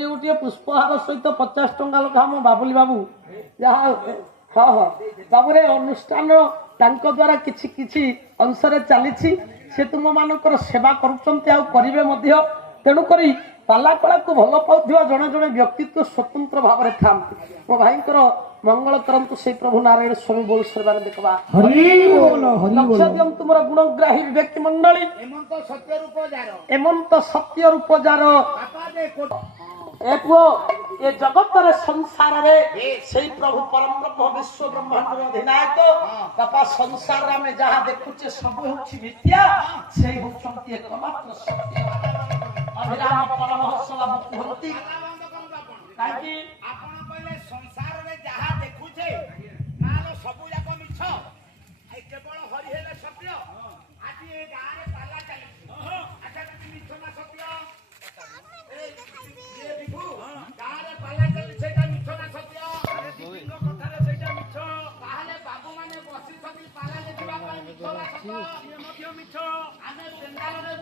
गोटे गोटे पुष्पहार सहित 50 टंका लखा मो बाबुली बाबू जहाँ हाँ हाँ बाबू रे अनुष्ठान द्वारा किछि किछि अंशरे चली से तुम मानकर सेवा करेंगे तेणुक पाला कला को भल पाउथिबा जड़े जड़े व्यक्तित्व स्वतंत्र भाव में था मो भाई मंगल करंतु से प्रभु नारायण स्वामी बोल सरबार देखबा लक्ष्य दियम तुमर गुणग्राही व्यक्ति मंडली एमंत सत्य रूप जार ए पुओ ए जगत रे संसार रे से प्रभु परम ब्रह्म विश्व ब्रह्मांड अधिनायक बापा संसार में जहाँ देखुचे सब होछि मिथ्या से होछंती एकमात्र सत्य अभिराम परमहंसला भक्ति काकी आपण कहले संसार रे जहाँ देखुचे नालो सब जाक मिछ ए केवल हरि हेले सत्य आज ए गाँ रे पाला चली अच्छा मिछ ना सत्य ए विभु गाँ रे पाला चली सेटा मिछ ना सत्य अरे दीपिंग कथा रे सेटा मिछ ताहले बाबू माने बसी सती पाला देखिबा पई मिछ ना सत्य ये मध्य मिछ आमे बेंगाल रे